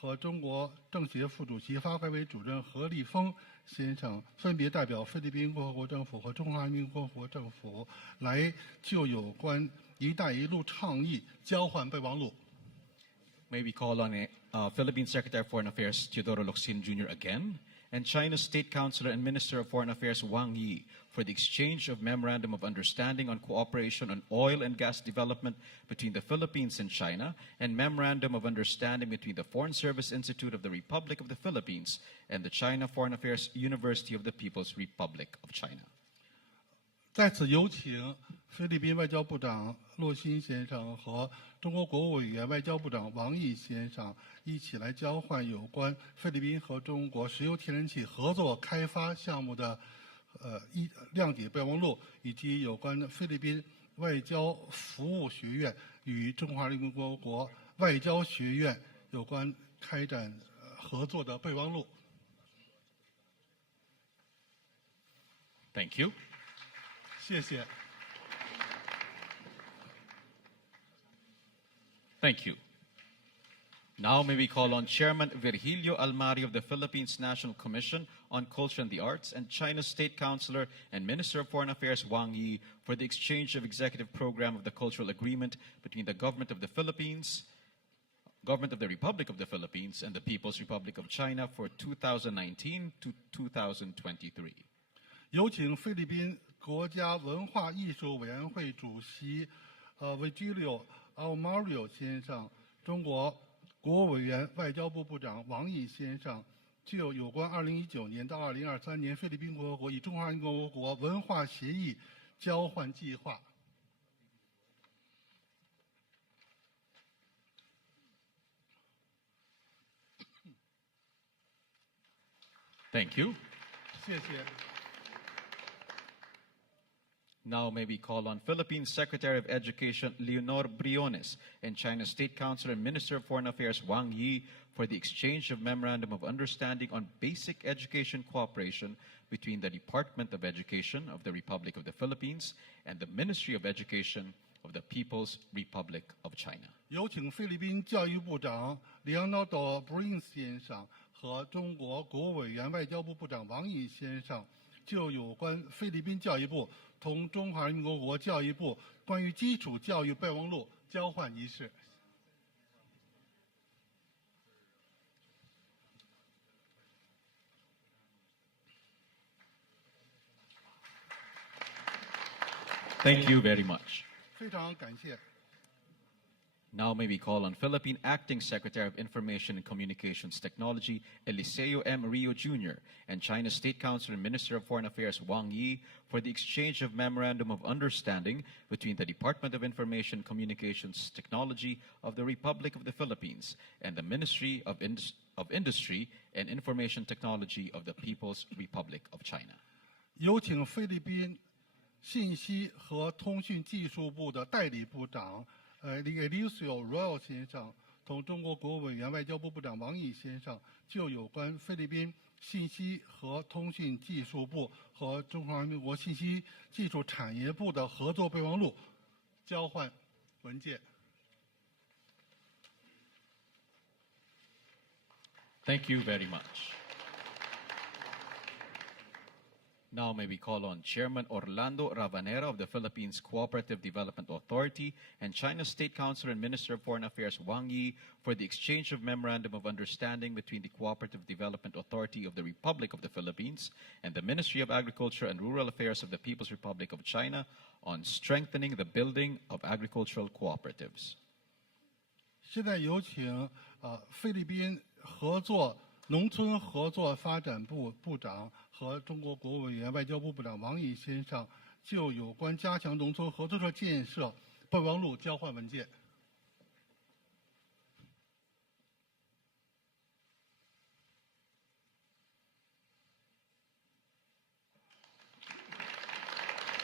和中国政协副主席、发改委主任何立峰先生分别代表菲律宾共和国政府和中华人民共和国政府来就有关“一带一路”倡议交换备忘录。May we call on Philippine Secretary of Foreign Affairs Teodoro Locsin Jr. again, and China's State Councilor and Minister of Foreign Affairs Wang Yi for the exchange of Memorandum of Understanding on Cooperation on Oil and Gas Development between the Philippines and China, and Memorandum of Understanding between the Foreign Service Institute of the Republic of the Philippines and the China Foreign Affairs University of the People's Republic of China. 在此有请菲律宾外交部长洛辛先生和中国国务委员外交部长王毅先生一起来交换有关菲律宾和中国石油天然气合作开发项目的谅解备忘录，以及有关菲律宾外交服务学院与中华人民共和国外交学院有关开展合作的备忘录。Thank you. 谢谢。Thank you. Now may we call on Chairman Virgilio Almari of the Philippines National Commission on Culture and the Arts and China's State Councilor and Minister of Foreign Affairs Wang Yi for the exchange of executive program of the Cultural Agreement between the Government of the Philippines, Government of the Republic of the Philippines, and the People's Republic of China for 2019 to 2023. 有请菲律宾国家文化艺术委员会主席Virgilio Almari 先生，中国国务委员外交部部长王毅先生就有关2019年到2023年菲律宾共和国与中华人民共和国文化协议交换计划。Thank you. 谢谢。Now may we call on Philippine Secretary of Education Leonor Briones and China's State Councilor and Minister of Foreign Affairs Wang Yi for the exchange of Memorandum of Understanding on Basic Education Cooperation between the Department of Education of the Republic of the Philippines and the Ministry of Education of the People's Republic of China. 有请菲律宾教育部长 Leonardo Briones 先生和中国国务委员外交部部长王毅先生就有关菲律宾教育部同中华人民共和国教育部关于基础教育备忘录交换仪式。Thank you very much. 非常感谢。Now may we call on Philippine Acting Secretary of Information and Communications Technology, Eliseo M. Rio Jr., and China's State Councilor and Minister of Foreign Affairs Wang Yi for the exchange of Memorandum of Understanding between the Department of Information and Communications Technology of the Republic of the Philippines and the Ministry of Industry and Information Technology of the People's Republic of China. 有请菲律宾信息和通讯技术部的代理部长Eliseo Royal 先生同中国国务委员外交部部长王毅先生就有关菲律宾信息和通讯技术部和中华人民共和国信息技术产业部的合作备忘录交换文件。Thank you very much. Now may we call on Chairman Orlando Ravanera of the Philippines Cooperative Development Authority and China's State Councilor and Minister of Foreign Affairs Wang Yi for the exchange of Memorandum of Understanding between the Cooperative Development Authority of the Republic of the Philippines and the Ministry of Agriculture and Rural Affairs of the People's Republic of China on strengthening the building of agricultural cooperatives. 现在有请菲律宾农村合作发展部部长和中国国务委员外交部部长王毅先生就有关加强农村合作社建设备忘录交换文件。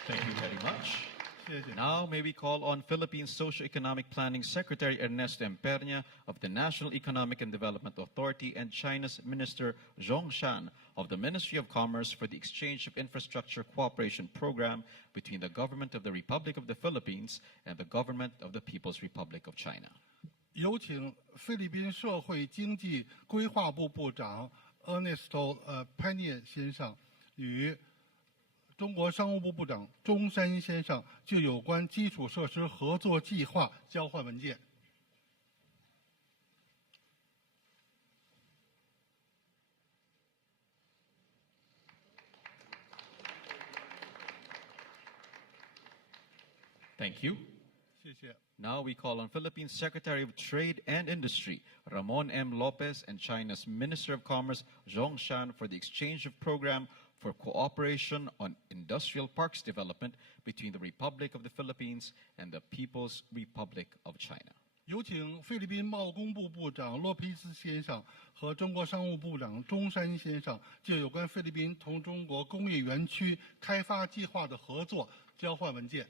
Thank you very much. 谢谢。 Now may we call on Philippine Socio-Economic Planning Secretary Ernesto Empernia of the National Economic and Development Authority and China's Minister Zhong Shan of the Ministry of Commerce for the exchange of infrastructure cooperation program between the Government of the Republic of the Philippines and the Government of the People's Republic of China. 有请菲律宾社会经济规划部部长 Ernesto Pena 先生与中国商务部部长钟山先生就有关基础设施合作计划交换文件。Thank you. 谢谢。 Now we call on Philippines Secretary of Trade and Industry, Ramon M. Lopez, and China's Minister of Commerce, Zhong Shan, for the exchange of program for cooperation on industrial parks development between the Republic of the Philippines and the People's Republic of China. 有请菲律宾贸工部部长洛皮兹先生和中国商务部长钟山先生就有关菲律宾同中国工业园区开发计划的合作交换文件。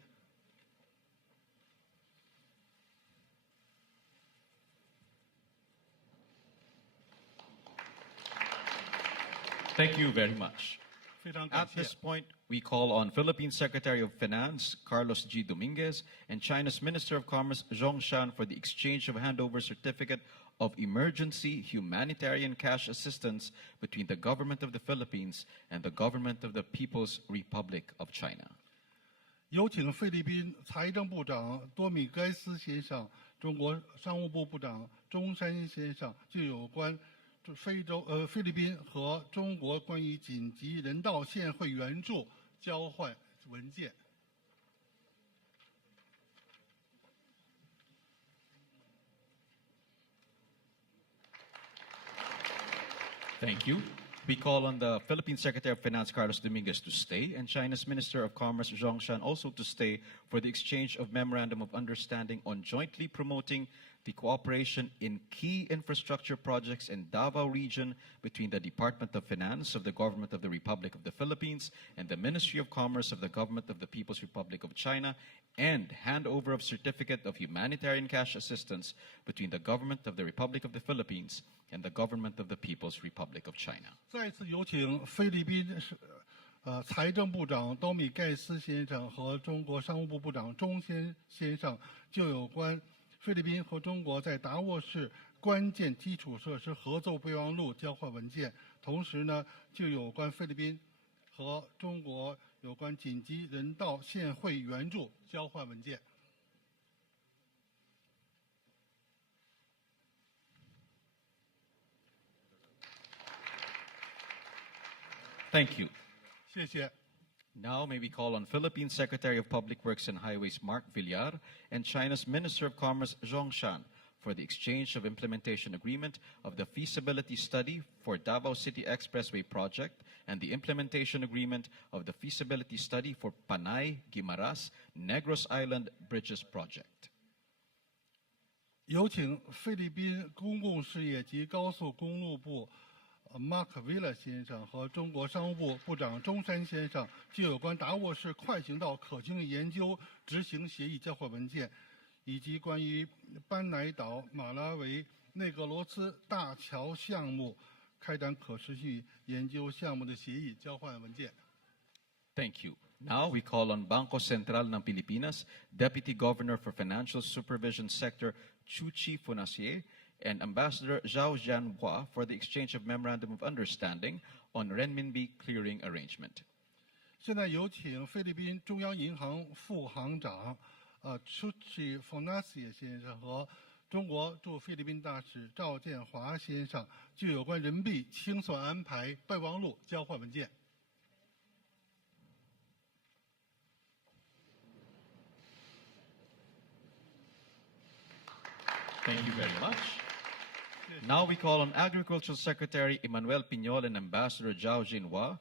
Thank you very much. 非常感 At 谢。 this point, we call on Philippine Secretary of Finance, Carlos G. Dominguez, and China's Minister of Commerce, Zhong Shan, for the exchange of handover certificate of emergency humanitarian cash assistance between the government of the Philippines and the government of the People's Republic of China. 有请菲律宾财政部长多米盖斯先生、中国商务部部长钟山先生就有关菲律宾和中国关于紧急人道现惠援助交换文件。 Thank you. We call on the Philippine Secretary of Finance, Carlos Dominguez, to stay, and China's Minister of Commerce, Zhong Shan, also to stay for the exchange of Memorandum of Understanding on jointly promoting the cooperation in key infrastructure projects in Davao region between the Department of Finance of the Government of the Republic of the Philippines and the Ministry of Commerce of the Government of the People's Republic of China, and handover of Certificate of Humanitarian Cash Assistance between the Government of the Republic of the Philippines and the Government of the People's Republic of China. 再次有请菲律宾财政部长多米盖斯先生和中国商务部部长钟先生就有关菲律宾和中国在达沃市关键基础设施合作备忘录交换文件，同时呢，就有关菲律宾和中国有关紧急人道现惠援助交换文件。 Thank you. 谢谢。 Now may we call on Philippine Secretary of Public Works and Highways Mark Villar and China's Minister of Commerce Zhong Shan for the exchange of implementation agreement of the feasibility study for Davao City Expressway project and the implementation agreement of the feasibility study for Panay, Guimaras, Negros Island Bridges project. 有请菲律宾公共事业及高速公路部 Mark Villar 先生和中国商务部部长钟山先生就有关达沃市快行道可行性研究执行协议交换文件，以及关于班乃岛马拉维内格罗斯大桥项目开展可持续研究项目的协议交换文件。 Thank you. Now we call on Bangko Sentral ng Pilipinas, Deputy Governor for Financial Supervision Sector Chuchi Funacier, and Ambassador Zhao Jianhua for the exchange of Memorandum of Understanding on renminbi clearing arrangement. 现在有请菲律宾中央银行副行长Chuchi Funacier 先生和中国驻菲律宾大使赵建华先生就有关人民币清算安排备忘录交换文件。 Thank you very much. Now we call on Agricultural Secretary Emmanuel Piñol and Ambassador Zhao Jinhua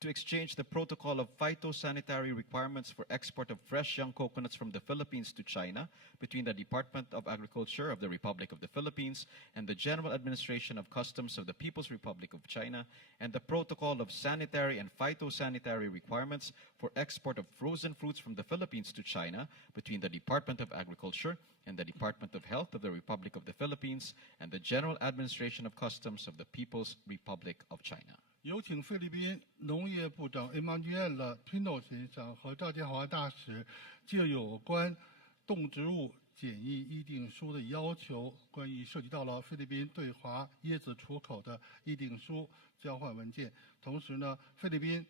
to exchange the protocol of phytosanitary requirements for export of fresh young coconuts from the Philippines to China between the Department of Agriculture of the Republic of the Philippines and the General Administration of Customs of the People's Republic of China, and the protocol of sanitary and phytosanitary requirements for export of frozen fruits from the Philippines to China between the Department of Agriculture and the Department of Health of the Republic of the Philippines and the General Administration of Customs of the People's Republic of China. 有请菲律宾农业部长 Emmanuel Pino 先生和赵建华大使就有关动植物检疫议定书的要求，关于涉及到了菲律宾对华椰子出口的议定书交换文件。同时呢，菲律宾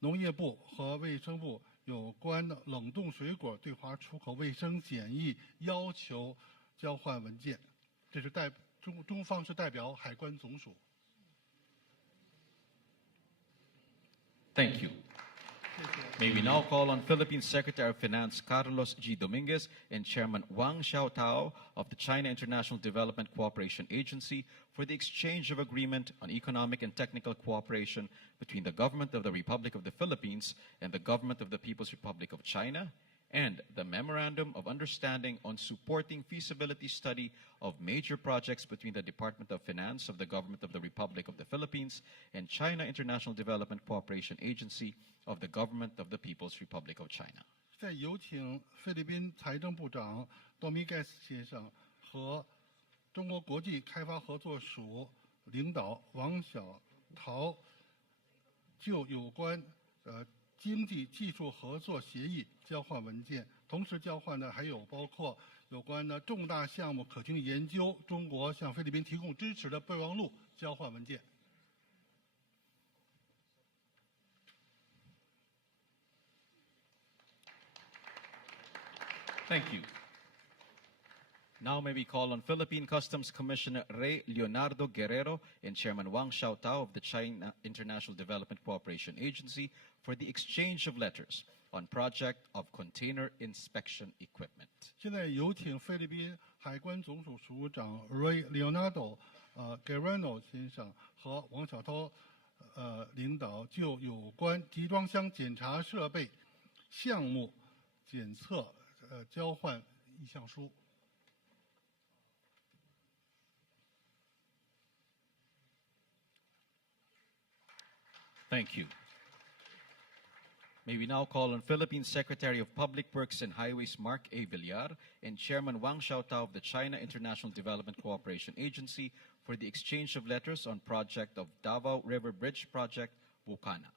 农业部和卫生部有关的冷冻水果对华出口卫生检疫要求交换文件。这是中方是代表海关总署。Thank you. May we now call on Philippine Secretary of Finance Carlos G. Dominguez and Chairman Wang Xiaotao of the China International Development Cooperation Agency for the exchange of agreement on economic and technical cooperation between the Government of the Republic of the Philippines and the Government of the People's Republic of China, and the Memorandum of Understanding on supporting feasibility study of major projects between the Department of Finance of the Government of the Republic of the Philippines and China International Development Cooperation Agency of the Government of the People's Republic of China. 再有请菲律宾财政部长多米盖斯先生和中国国际开发合作署领导王小桃就有关经济技术合作协议交换文件，同时交换的还有包括有关的重大项目可经研究，中国向菲律宾提供支持的备忘录交换文件。Thank you. Now may we call on Philippine Customs Commissioner Ray Leonardo Guerrero and Chairman Wang Xiaotao of the China International Development Cooperation Agency for the exchange of letters on project of container inspection equipment. 现在有请菲律宾海关总署署长 Ray Leonardo Guerrero 先生和王小涛领导就有关集装箱检查设备项目检测交换意向书。Thank you. May we now call on Philippine Secretary of Public Works and Highways Mark A. Villar and Chairman Wang Xiaotao of the China International Development Cooperation Agency for the exchange of letters on project of Davao River Bridge Project, Bukana.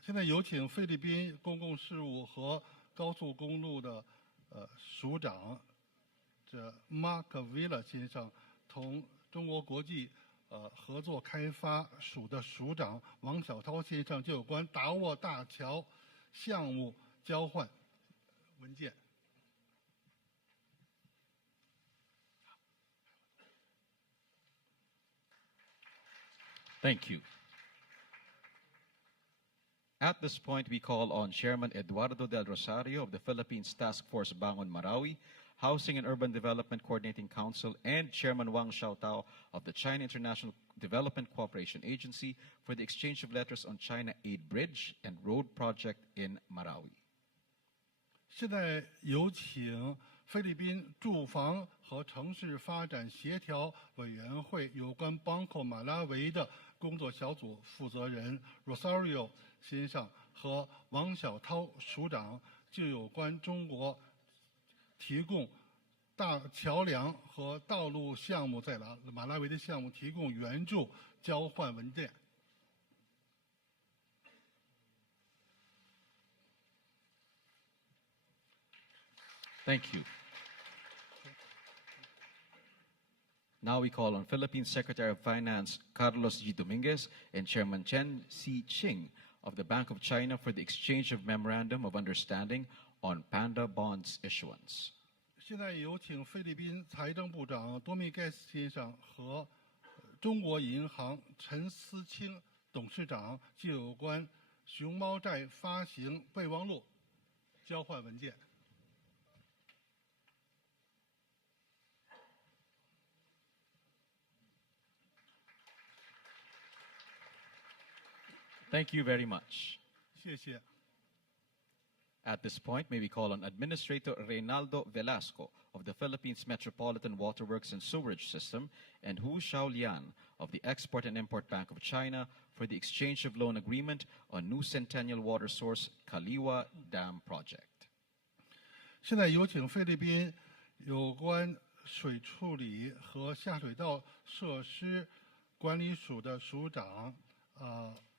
现在有请菲律宾公共事务和高速公路的署长Mark Villar 先生同中国国际合作开发署的署长王小涛先生就有关达沃大桥项目交换文件。Thank you. At this point, we call on Chairman Eduardo Del Rosario of the Philippines Task Force Bangon Marawi, Housing and Urban Development Coordinating Council, and Chairman Wang Xiaotao of the China International Development Cooperation Agency for the exchange of letters on China Aid Bridge and Road Project in Marawi. 现在有请菲律宾住房和城市发展协调委员会有关邦口马拉维的工作小组负责人 Rosario 先生和王小涛署长就有关中国提供大桥梁和道路项目在马拉维的项目提供援助交换文件。Thank you. Now we call on Philippine Secretary of Finance Carlos G. Dominguez and Chairman Chen Si-ching of the Bank of China for the exchange of Memorandum of Understanding on Panda Bonds issuance. 现在有请菲律宾财政部长多米盖斯先生和中国银行陈思清董事长就有关熊猫债发行备忘录交换文件。Thank you very much. 谢谢。 At this point, may we call on Administrator Reynaldo Velasco of the Philippines Metropolitan Waterworks and Sewerage System and Hu Xiaolian of the Export and Import Bank of China for the exchange of loan agreement on new Centennial Water Source Kaliwa Dam Project. 现在有请菲律宾有关水处理和下水道设施管理署的署长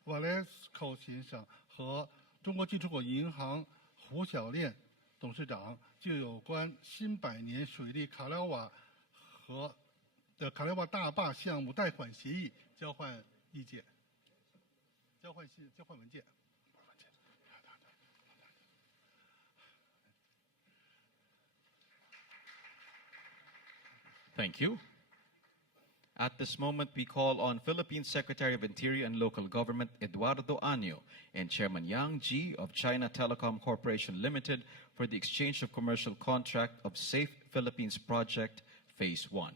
Velasco 先生和中国进出口银行胡小练董事长就有关新百年水利卡拉瓦和卡拉瓦大坝项目贷款协议交换意见，交换文件。Thank you. At this moment, we call on Philippine Secretary of Interior and Local Government Eduardo Año and Chairman Yang Ji of China Telecom Corporation Limited for the exchange of commercial contract of Safe Philippines Project Phase 1.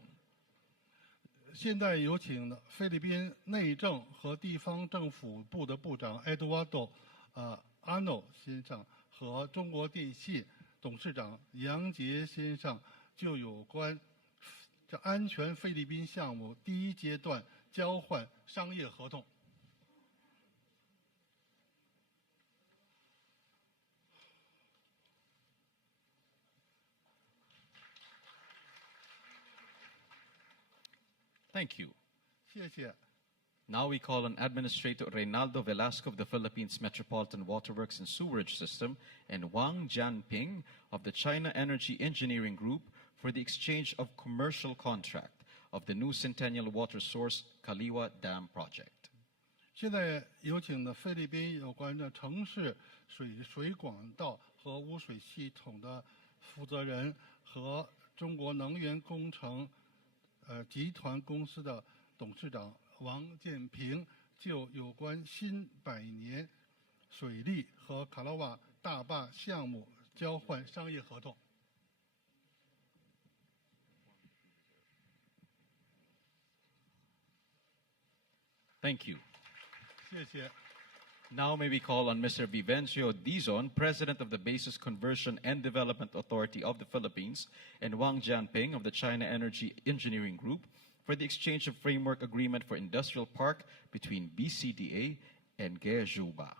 现在有请菲律宾内政和地方政府部的部长 Eduardo Ano 先生和中国电信董事长杨杰先生就有关安全菲律宾项目第一阶段交换商业合同。Thank you. 谢谢。 Now we call on Administrator Reynaldo Velasco of the Philippines Metropolitan Waterworks and Sewerage System and Wang Jianping of the China Energy Engineering Group for the exchange of commercial contract of the new Centennial Water Source Kaliwa Dam Project. 现在有请的菲律宾有关的城市水管道和污水系统的负责人和中国能源工程集团公司的董事长王建平就有关新百年水利和卡拉瓦大坝项目交换商业合同。 Thank you. 谢谢。 Now may we call on Mr. Vivencio Dizon, President of the Basis Conversion and Development Authority of the Philippines, and Wang Jianping of the China Energy Engineering Group for the exchange of framework agreement for industrial park between BCDA and Gejuba.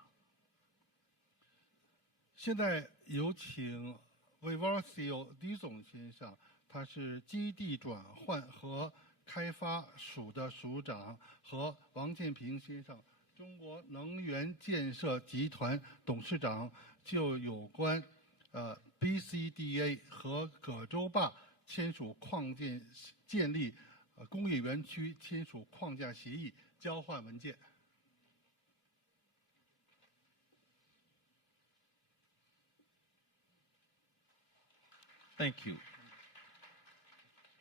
现在有请 Vivencio Dizon 先生，他是基地转换和开发署的署长，和王建平先生，中国能源建设集团董事长，就有关BCDA 和葛洲坝签署矿建立工业园区签署框架协议交换文件。 Thank you.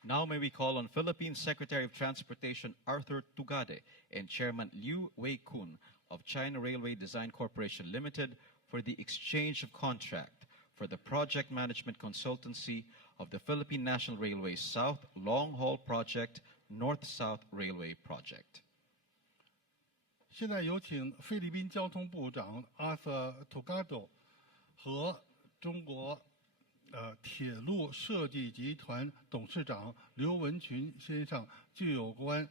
Now may we call on Philippine Secretary of Transportation Arthur Tugade and Chairman Liu Wei-kun of China Railway Design Corporation Limited for the exchange of contract for the project management consultancy of the Philippine National Railway South Long Haul Project North-South Railway Project. 现在有请菲律宾交通部长 Arthur Tugade 和中国铁路设计集团董事长刘文群先生就有关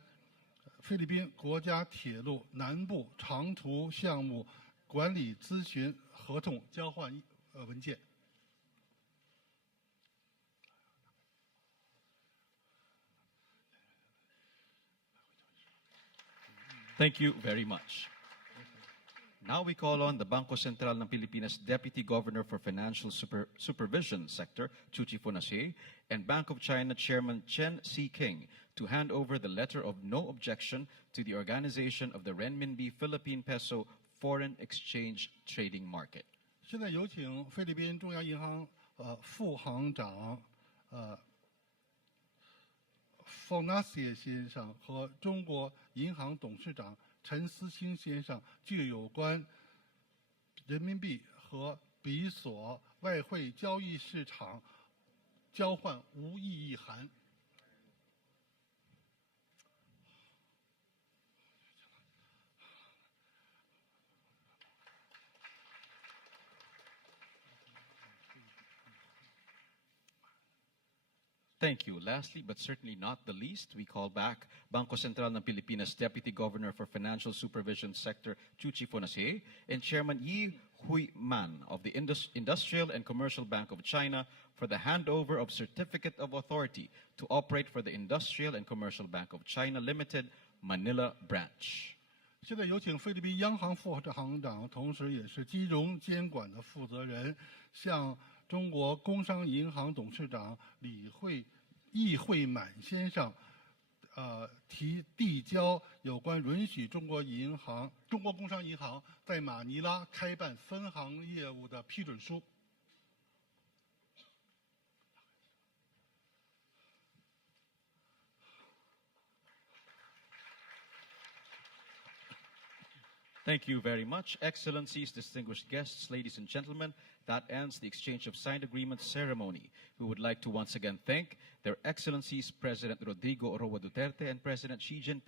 菲律宾国家铁路南部长途项目管理咨询合同交换文件。 Thank you very much. Now we call on the Bangko Sentral ng Pilipinas Deputy Governor for Financial Supervision Sector, Chuchi Fonase, and Bank of China Chairman Chen Si-king to hand over the letter of no objection to the organization of the Renminbi Philippine Peso Foreign Exchange Trading Market. 现在有请菲律宾中央银行副行长Fonase 先生和中国银行董事长陈思兴先生就有关人民币和比索外汇交易市场交换无异议函。 Thank you. Lastly, but certainly not the least, we call back Bangko Sentral ng Pilipinas Deputy Governor for Financial Supervision Sector, Chuchi Fonase, and Chairman Yi Hui Man of the Industrial and Commercial Bank of China for the handover of Certificate of Authority to operate for the Industrial and Commercial Bank of China Limited, Manila Branch. 现在有请菲律宾央行副行长，同时也是金融监管的负责人，向中国工商银行董事长易会满先生，递交有关允许中国工商银行在马尼拉开办分行业务的批准书。Thank you very much. Excellencies, distinguished guests, ladies and gentlemen, that ends the exchange of signed agreements ceremony. We would like to once again thank Their Excellencies President Rodrigo Roa Duterte and President Xi Jinping